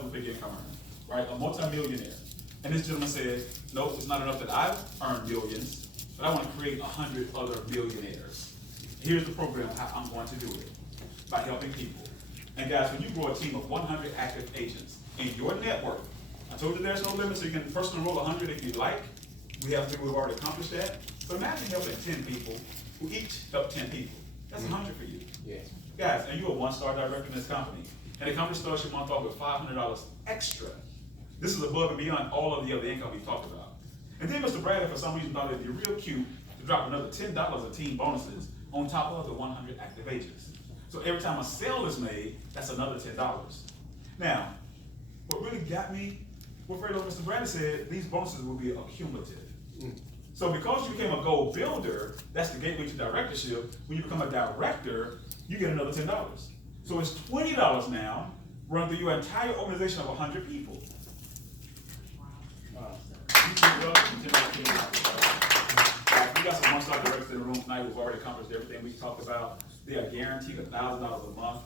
a big income earner, right? A multi-millionaire. And this gentleman said, nope, it's not enough that I've earned millions, but I want to create 100 other millionaires. Here's the program, how I'm going to do it, by helping people. And guys, when you grow a team of 100 active agents in your network, I told you there's no limit, so you can first enroll 100 if you like. We have people who've already accomplished that. So imagine helping 10 people who each help 10 people. That's 100 for you. Yes. Guys, and you're a one-star director in this company. And the company starts your month off with $500 extra. This is above and beyond all of the other income we've talked about. And then Mr. Bradley, for some reason, thought it'd be real cute to drop another $10 of team bonuses on top of the 100 active agents. So every time a sale is made, that's another $10. Now, what really got me, what Mr. Bradley said, these bonuses will be accumulative. So because you became a gold builder, that's the gateway to directorship. When you become a director, you get another $10. So it's $20 now, run through your entire organization of 100 people. We got some one-star directors in the room tonight who've already accomplished everything we talked about. They are guaranteed $1,000 a month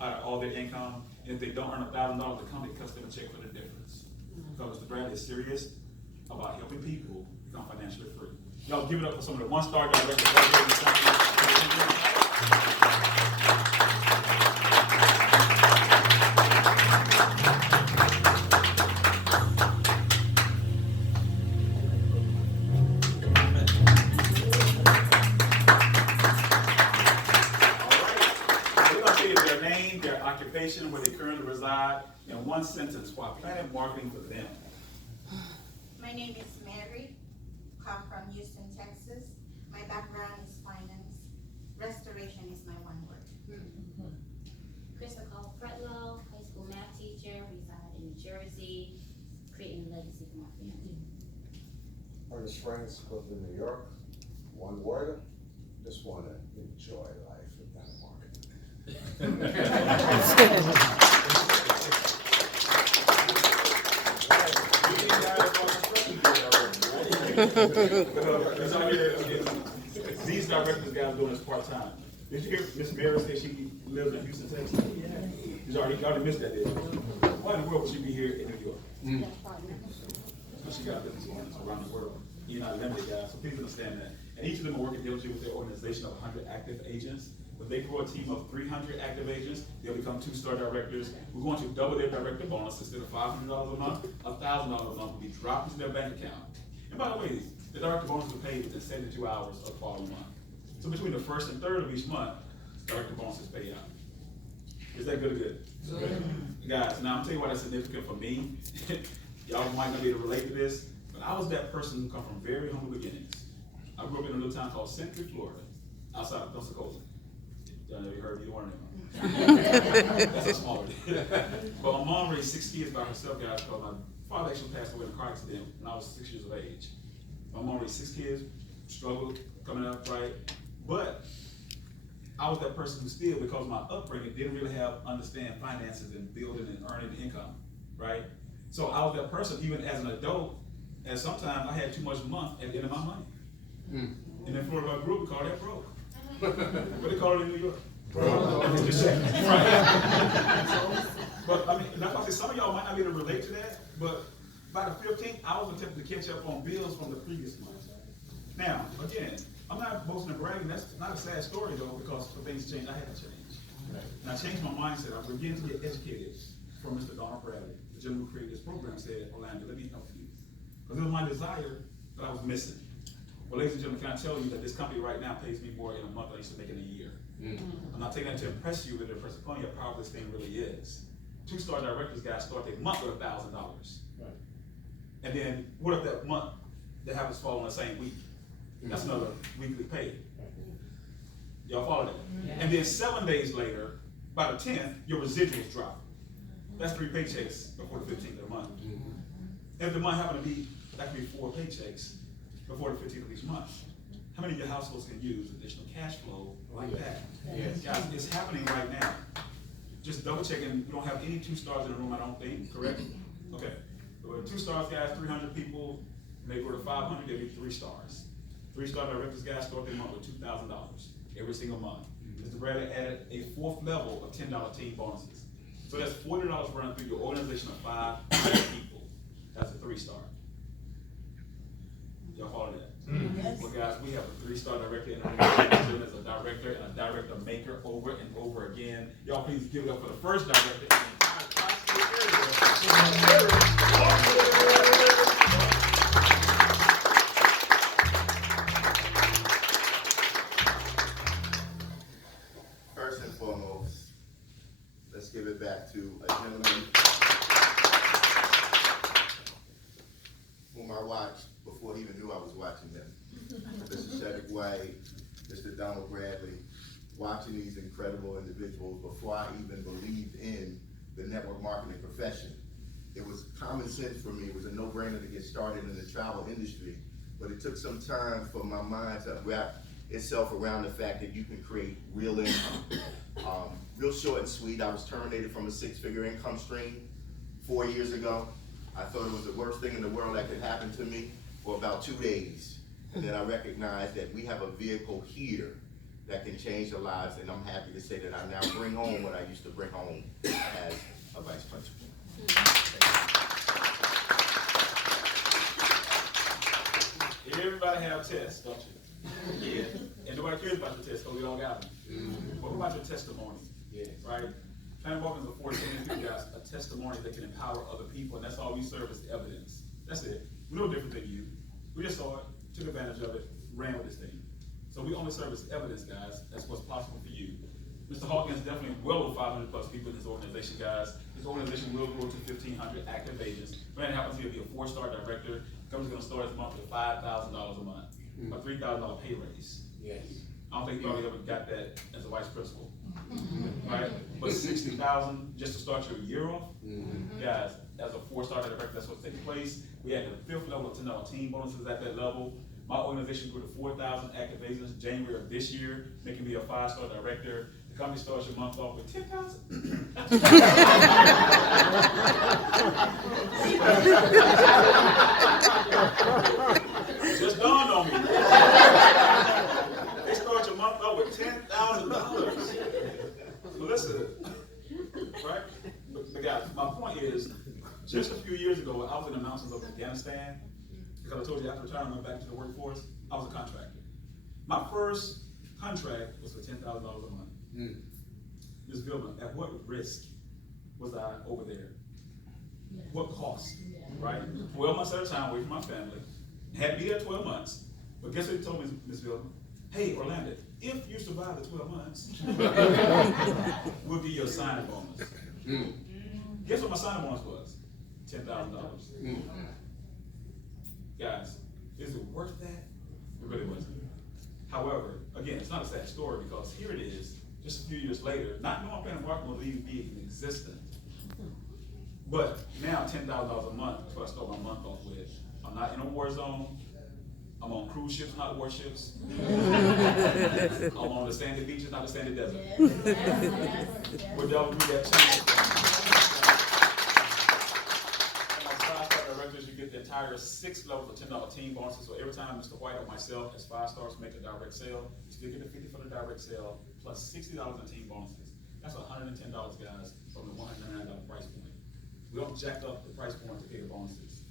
out of all their income. And if they don't earn $1,000, the company cuts them a check for the difference. Because Mr. Bradley is serious about helping people become financially free. Y'all give it up for some of the one-star directors right here in the country. Where they currently reside in one sentence while planning marketing for them. My name is Mary. Come from Houston, Texas. My background is finance. Restoration is my one word. Crystal Pretlow, high school math teacher, reside in New Jersey, creating a legacy for my family. Ernest Franks, Brooklyn, New York. One word, just want to enjoy life with that marketing. These directors guys doing this part-time. Did you hear Miss Mary say she lives in Houston, Texas? You already missed that, did you? Why in the world would she be here in New York? She got business around the world. You're not limited, guys, so please understand that. And each of them are working diligently with their organization of 100 active agents. When they grow a team of 300 active agents, they'll become 2-star directors. We're going to double their director bonus. Instead of $500 a month, $1,000 a month will be dropped into their bank account. And by the way, the director bonuses are paid within 72 hours of the following month. So between the 1st and 3rd of each month, director bonuses pay out. Is that good or good? Guys, now I'm telling you why that's significant for me. Y'all might not be able to relate to this, but I was that person who come from very humble beginnings. I grew up in a little town called Century, Florida, outside of Pensacola. Y'all never heard me warn them. That's how small it is. But my mom raised 6 kids by herself, guys, because my father actually passed away in a car accident when I was 6 years of age. My mom raised 6 kids, struggled coming up, right? But I was that person who still, because my upbringing, didn't really understand finances and building and earning income, right? So I was that person, even as an adult, and sometimes I had too much month at the end of my money. And in Florida, I grew up, we called that broke. What they call it in New York? Just check. Right. But I mean, that's why I say some of y'all might not be able to relate to that, but by the 15th, I was attempting to catch up on bills from the previous month. Now, again, I'm not boasting and bragging. That's not a sad story, though, because for things to change, I had to change. And I changed my mindset. I began to get educated from Mr. Donald Bradley, the gentleman who created this program, said, Orlando, let me help you. Because it was my desire that I was missing. Well, ladies and gentlemen, can I tell you that this company right now pays me more in a month than I used to make in a year? I'm not taking that to impress you, but to impress upon you how powerful this thing really is. 2-star directors, guys, start their month with $1,000. Right. And then what if that month that happens fall on the same week? That's another weekly pay. Y'all follow that? Yeah. And then 7 days later, by the 10th, your residuals drop. That's 3 paychecks before the 15th of the month. If the month happened to be, that could be 4 paychecks before the 15th of each month. How many of your households can use additional cash flow like that? Yes. Guys, it's happening right now. Just double checking, you don't have any 2 stars in the room, I don't think, correct? Okay. So with 2 stars, guys, 300 people, maybe go to 500, they'll be 3 stars. 3-star directors, guys, start their month with $2,000 every single month. Mr. Bradley added a 4th level of $10 team bonuses. So that's $40 running through your organization of 5 people. That's a 3-star. Y'all follow that? Yes. Well, guys, we have a 3-star director in our organization as a director and a director maker over and over again. Y'all please give it up for the first director in the entire Tri-State area. First and foremost, let's give it back to a gentleman whom I watched before he even knew I was watching him. Mr. Cedric White, Mr. Donald Bradley, watching these incredible individuals before I even believed in the network marketing profession. It was common sense for me. It was a no-brainer to get started in the travel industry, but it took some time for my mind to wrap itself around the fact that you can create real income. Real short and sweet, I was terminated from a 6-figure income stream 4 years ago. I thought it was the worst thing in the world that could happen to me for about 2 days. And then I recognized that we have a vehicle here that can change the lives, and I'm happy to say that I now bring home what I used to bring home as a vice principal. Everybody have tests, don't you? Yeah. And nobody cares about your tests, because we all got them. But what about your testimony? Yes. Right? PlanNet is a force to give you guys a testimony that can empower other people, and that's all we serve as evidence. That's it. We're no different than you. We just saw it, took advantage of it, ran with this thing. So we only serve as evidence, guys. That's what's possible for you. Mr. Hawkins definitely well over 500 plus people in his organization, guys. His organization will grow to 1,500 active agents. PlanNet happens to be a 4-star director. The company's going to start his month with $5,000 a month, a $3,000 pay raise. Yes. I don't think you probably ever got that as a vice principal, right? But $60,000 just to start your year off, guys. As a 4-star director, that's what's taking place. We had the 5th level of $10 team bonuses at that level. My organization grew to 4,000 active agents in January of this year, making me a 5-star director. The company starts your month off with 10,000. Just dawned on me. They start your month off with $10,000. But listen, right? But guys, my point is, just a few years ago, I was in the mountains of Afghanistan, because I told you after retirement I went back to the workforce. I was a contractor. My first contract was for $10,000 a month. Ms. Vilma, at what risk was I over there? What cost, right? 12 months at a time away from my family. Had to be there 12 months. But guess what he told me, Ms. Vilma? Hey, Orlando, if you survive the 12 months, we'll give you a signing bonus. Guess what my signing bonus was? $10,000. Guys, is it worth that? It really wasn't. However, again, it's not a sad story, because here it is, just a few years later, not knowing PlanNet will even be in existence. But now $10,000 a month, that's what I start my month off with. I'm not in a war zone. I'm on cruise ships, not warships. I'm on the sandy beaches, not the sandy desert. We're delving through that channel. Directors, you get the entire 6 levels of $10 team bonuses. So every time Mr. White or myself as 5 stars make a direct sale, you still get the $50 for the direct sale plus $60 in team bonuses. That's $110, guys, from the $199 price point. We don't jack up the price point to pay the bonuses.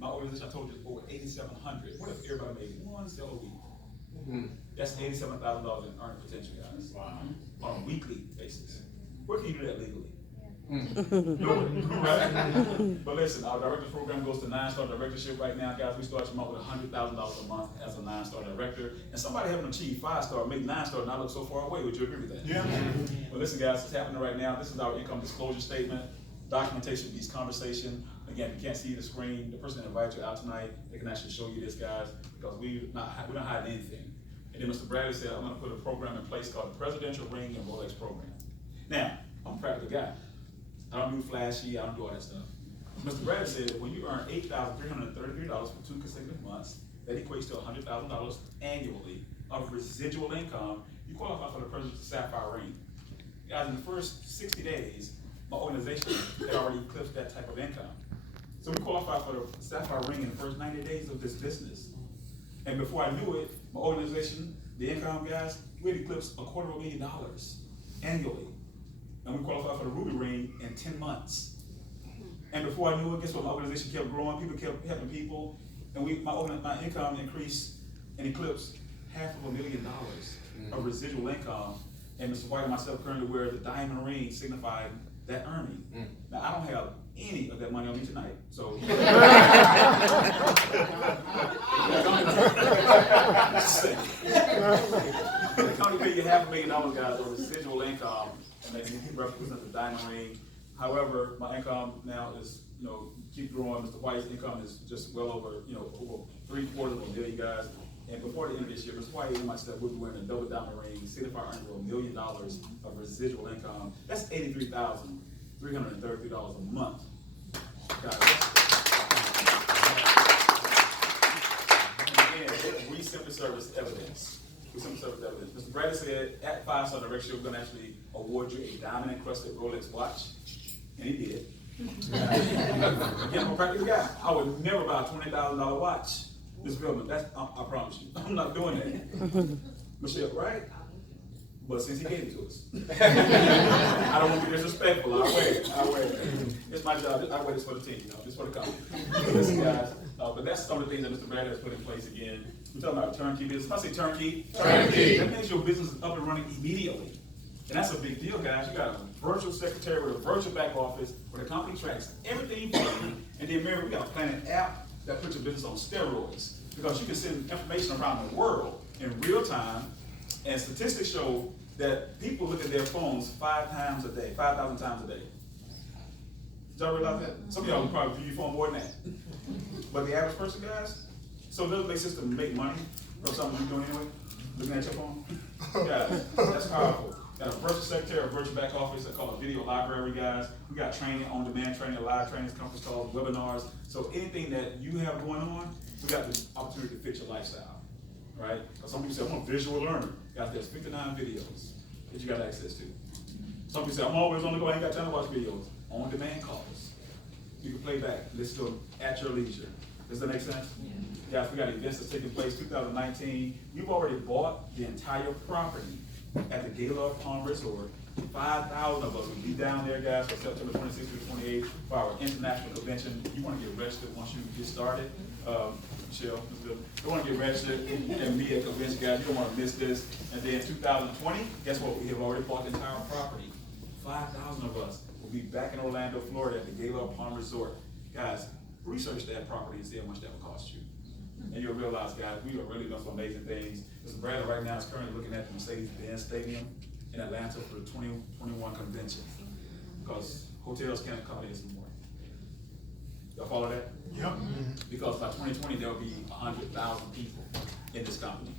My organization, I told you, is over 8,700. What if everybody made 1 sale a week? That's $87,000 in earning potential, guys. Wow. On a weekly basis. Where can you do that legally? Right? But listen, our director's program goes to 9-star directorship right now, guys. We start your month with $100,000 a month as a 9-star director. And somebody having achieved 5-star, make 9-star, not look so far away. Would you agree with that? Yeah. But listen, guys, it's happening right now. This is our income disclosure statement, documentation of these conversations. Again, you can't see the screen. The person that invited you out tonight, they can actually show you this, guys, because we don't hide anything. And then Mr. Bradley said, I'm going to put a program in place called the Presidential Ring and Rolex Program. Now, I'm a practical guy. I don't do flashy, I don't do all that stuff. Mr. Bradley said that when you earn $8,333 for 2 consecutive months, that equates to $100,000 annually of residual income, you qualify for the President's Sapphire Ring. Guys, in the first 60 days, my organization had already eclipsed that type of income. So we qualified for the Sapphire Ring in the first 90 days of this business. And before I knew it, my organization, the income guys, we had eclipsed $250,000 annually. and we qualified for the Ruby Ring in 10 months. And before I knew it, guess what? My organization kept growing, people kept helping people, and my income increased and eclipsed $500,000 of residual income. And Mr. White and myself currently wear the diamond ring signifying that earning. Now, I don't have any of that money on me tonight, so. The company pay you $500,000, guys, of residual income, and they represent the diamond ring. However, my income now is, keep growing. Mr. White's income is just well over, over $750 million, guys. And before the end of this year, Mr. White and myself will be wearing a double diamond ring, signifying earning $1 million of residual income. That's $83,333 a month. Guys, and we simply service evidence. Mr. Bradley said at 5-star direction, we're going to actually award you a diamond encrusted Rolex watch. And he did. Again, I'm a practical guy. I would never buy a $20,000 watch. Ms. Vilman, I promise you. I'm not doing that. Michelle, right? But since he gave it to us, I don't want to be disrespectful. I'll wear it. It's my job. I wear this for the team, just for the company. Listen, guys. But that's some of the things that Mr. Bradley has put in place again. We're talking about turnkey business. If I say turnkey, that means your business is up and running immediately. And that's a big deal, guys. You got a virtual secretary with a virtual back office where the company tracks everything for you. And then, remember, we got a PlanNet app that puts your business on steroids because you can send information around the world in real time. And statistics show that people look at their phones 5 times a day, 5,000 times a day. Did y'all realize that? Some of y'all will probably view your phone more than that. But the average person, guys, so it doesn't make sense to make money or something you're doing anyway, looking at your phone. Guys, that's powerful. Got a virtual secretary, a virtual back office. I call it video library, guys. We got training, on-demand training, live trainings, conference calls, webinars. So anything that you have going on, we got the opportunity to fit your lifestyle, right? Some people say, I'm a visual learner. Guys, there's 59 videos that you got access to. Some people say, I'm always on the go, I ain't got time to watch videos. On-demand calls. You can play back, listen to them at your leisure. Does that make sense? Yeah. Guys, we got events that's taking place 2019. You've already bought the entire property at the Gaylord Palm Resort. 5,000 of us will be down there, guys, for September 26th to 28th for our international convention. You want to get registered once you get started. Michelle, you want to get registered and be at the convention, guys. You don't want to miss this. And then 2020, guess what? We have already bought the entire property. 5,000 of us will be back in Orlando, Florida at the Gaylord Palm Resort. Guys, research that property and see how much that will cost you. And you'll realize, guys, we are really doing some amazing things. Mr. Bradley right now is currently looking at the Mercedes-Benz Stadium in Atlanta for the 2021 convention because hotels can't accommodate us anymore. Y'all follow that? Yep. Because by 2020, there will be 100,000 people in this company.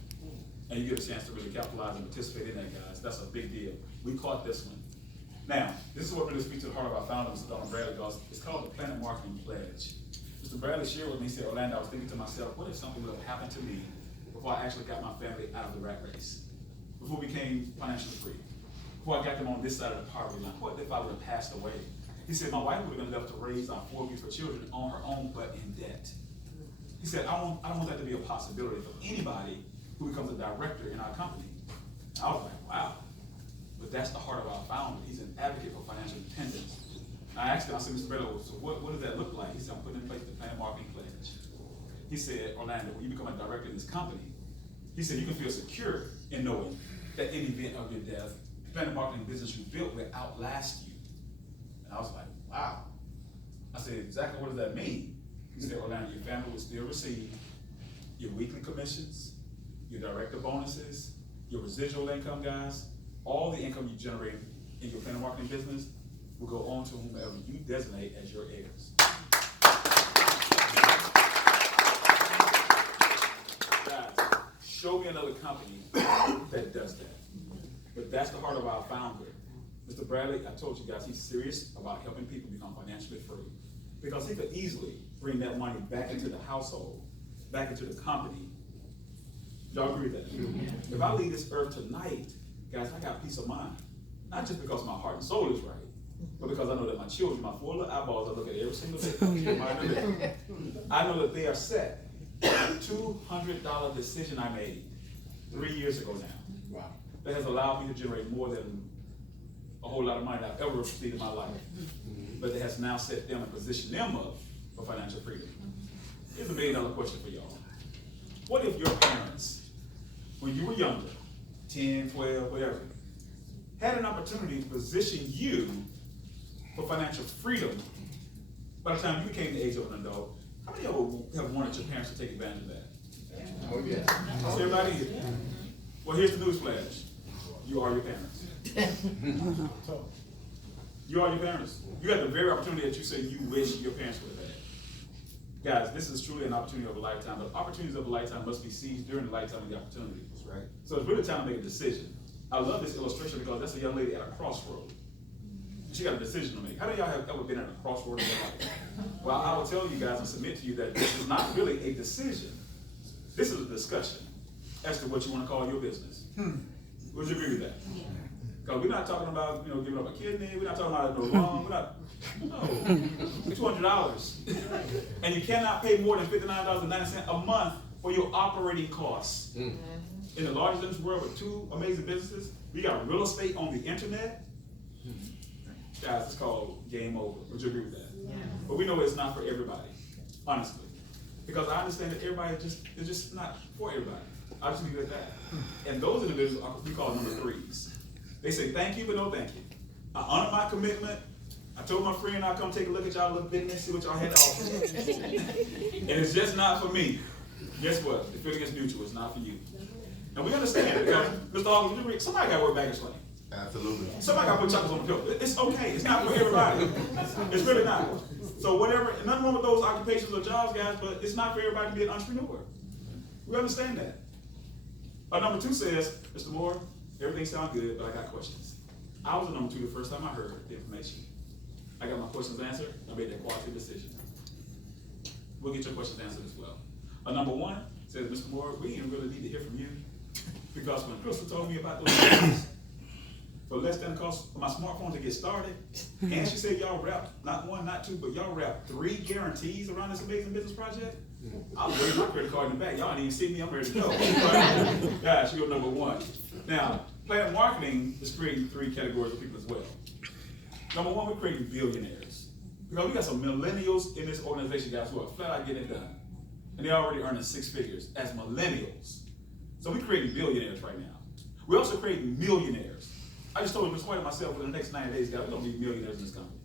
And you get a chance to really capitalize and participate in that, guys. That's a big deal. We caught this one. Now, this is what really speaks to the heart of our founder, Mr. Donald Bradley, because it's called the PlanNet Marketing Pledge. Mr. Bradley shared with me, he said, Orlando, I was thinking to myself, what if something would have happened to me before I actually got my family out of the rat race? Before we became financially free? Before I got them on this side of the poverty line? What if I would have passed away? He said, my wife would have been left to raise our 4 beautiful children on her own, but in debt. He said, I don't want that to be a possibility for anybody who becomes a director in our company. And I was like, wow. But that's the heart of our founder. He's an advocate for financial independence. I asked him, I said, Mr. Bradley, so what does that look like? He said, I'm putting in place the PlanNet Marketing Pledge. He said, Orlando, when you become a director in this company, he said, you can feel secure in knowing that in the event of your death, the PlanNet Marketing business you built will outlast you. And I was like, wow. I said, exactly what does that mean? He said, Orlando, your family will still receive your weekly commissions, your director bonuses, your residual income, guys, all the income you generate in your PlanNet Marketing business will go on to whomever you designate as your heirs. Guys, show me another company that does that. But that's the heart of our founder. Mr. Bradley, I told you guys, he's serious about helping people become financially free. Because he could easily bring that money back into the household, back into the company. Y'all agree with that? If I leave this earth tonight, guys, I got peace of mind. Not just because my heart and soul is right, but because I know that my children, my 4 little eyeballs, I look at every single day. I know that they are set. A $200 decision I made 3 years ago now. Wow. That has allowed me to generate more than a whole lot of money I've ever received in my life. But it has now set them and positioned them up for financial freedom. Here's a $1 million question for y'all. What if your parents, when you were younger, 10, 12, whatever, had an opportunity to position you for financial freedom by the time you became the age of an adult? How many of you have wanted your parents to take advantage of that? Oh, yeah. That's everybody here. Well, here's the news flash. You are your parents. You are your parents. You had the very opportunity that you say you wish your parents would have had. Guys, this is truly an opportunity of a lifetime, but opportunities of a lifetime must be seized during the lifetime of the opportunity. That's right. So it's really time to make a decision. I love this illustration because that's a young lady at a crossroad. She got a decision to make. How many of y'all have ever been at a crossroad in your life? Well, I will tell you guys and submit to you that this is not really a decision. This is a discussion as to what you want to call your business. Would you agree with that? Yeah. Because we're not talking about, giving up a kidney. We're not talking about no loan. We're not, no. $200. And you cannot pay more than $59.90 a month for your operating costs. In the largest business world with two amazing businesses, we got real estate on the internet. Guys, it's called game over. Would you agree with that? Yeah. But we know it's not for everybody, honestly. Because I understand that everybody is just not for everybody. I just leave it at that. And those individuals are, we call number threes. They say thank you, but no thank you. I honor my commitment. I told my friend I'll come take a look at y'all little business, see what y'all had to offer. And it's just not for me. Guess what? The feeling is mutual. It's not for you. And we understand because Mr. Hawkins, somebody got to work baggage lane. Absolutely. Somebody got to put chocolates on the pill. It's okay. It's not for everybody. It's really not. So whatever, nothing wrong with those occupations or jobs, guys, but it's not for everybody to be an entrepreneur. We understand that. Number 2 says, Mr. Moore, everything sounds good, but I got questions. I was a number 2 the first time I heard the information. I got my questions answered. I made that quality decision. We'll get your questions answered as well. Number 1 says, Mr. Moore, we didn't really need to hear from you because when Crystal told me about those things, for less than the cost of my smartphone to get started, and she said y'all wrapped not 1, not 2, but y'all wrapped 3 guarantees around this amazing business project. I was waiting my credit card in the back. Y'all didn't even see me. I'm ready to go. Guys, you're number 1. Now, PlanNet Marketing is creating 3 categories of people as well. Number 1, we're creating billionaires. Because we got some millennials in this organization, guys, who are flat out getting it done. And they're already earning 6 figures as millennials. So we're creating billionaires right now. We're also creating millionaires. I just told Ms. White and myself for the next 90 days, guys, we're going to be millionaires in this company.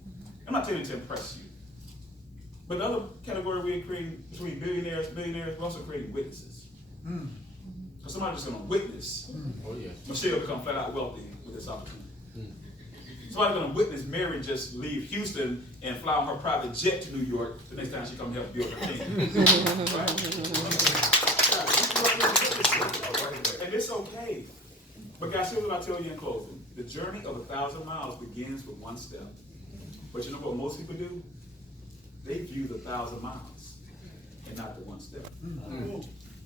I'm not telling you to impress you. But the other category we're creating between billionaires, millionaires, we're also creating witnesses. So somebody's just going to witness Michelle become flat out wealthy with this opportunity. Somebody's going to witness Mary just leave Houston and fly on her private jet to New York the next time she comes help build her team. And it's okay. But guys, here's what I tell you in closing. The journey of 1,000 miles begins with 1 step. But you know what most people do? They view the 1,000 miles and not the 1 step.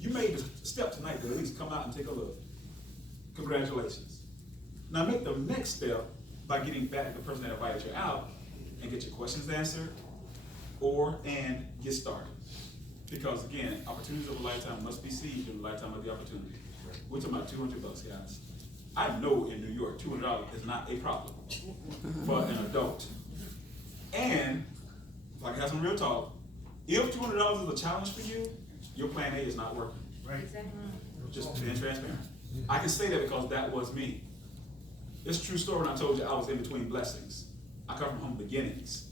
You made the step tonight to at least come out and take a look. Congratulations. Now make the next step by getting back to the person that invited you out and get your questions answered and get started. Because again, opportunities of a lifetime must be seized in the lifetime of the opportunity. We're talking about $200, guys. I know in New York, $200 is not a problem for an adult. And if I can have some real talk, if $200 is a challenge for you, your plan A is not working. Right. Just being transparent. I can say that because that was me. It's a true story when I told you I was in between blessings. I come from humble beginnings.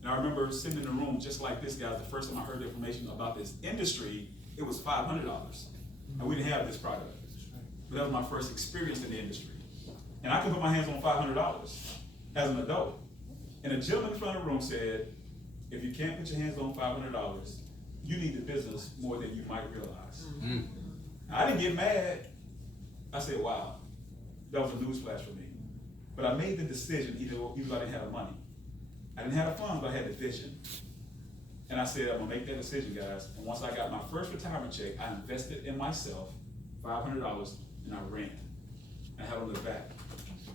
And I remember sitting in a room just like this, guys, the first time I heard the information about this industry, it was $500. And we didn't have this product. But that was my first experience in the industry. And I could put my hands on $500 as an adult. And a gentleman in front of the room said, if you can't put your hands on $500, you need the business more than you might realize. I didn't get mad. I said, wow, that was a newsflash for me. But I made the decision, even though I didn't have the money. I didn't have the funds, but I had the vision. And I said, I'm gonna make that decision, guys. And once I got my first retirement check, I invested in myself $500 and I ran. I had to look back.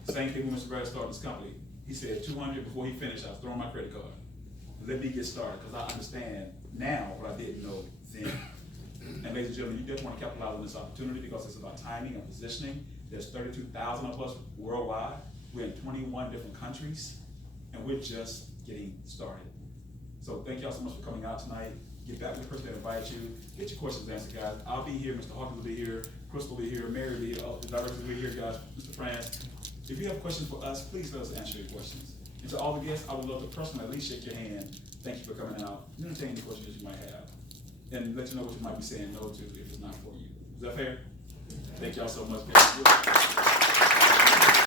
Same thing when Mr. Brad started this company. He said $200 before he finished. I was throwing my credit card. Let me get started, because I understand now what I didn't know then. And ladies and gentlemen, you definitely want to capitalize on this opportunity because it's about timing and positioning. There's 32,000 of us worldwide. We're in 21 different countries, and we're just getting started. So thank y'all so much for coming out tonight. Get back with the person that invited you. Get your questions answered, guys. I'll be here. Mr. Hawkins will be here. Crystal will be here. Mary will be here. The director will be here, guys. Mr. France. If you have questions for us, please let us answer your questions. And to all the guests, I would love to personally at least shake your hand. Thank you for coming out. Entertain any questions that you might have. And let you know what you might be saying no to if it's not for you. Is that fair? Thank y'all so much, guys.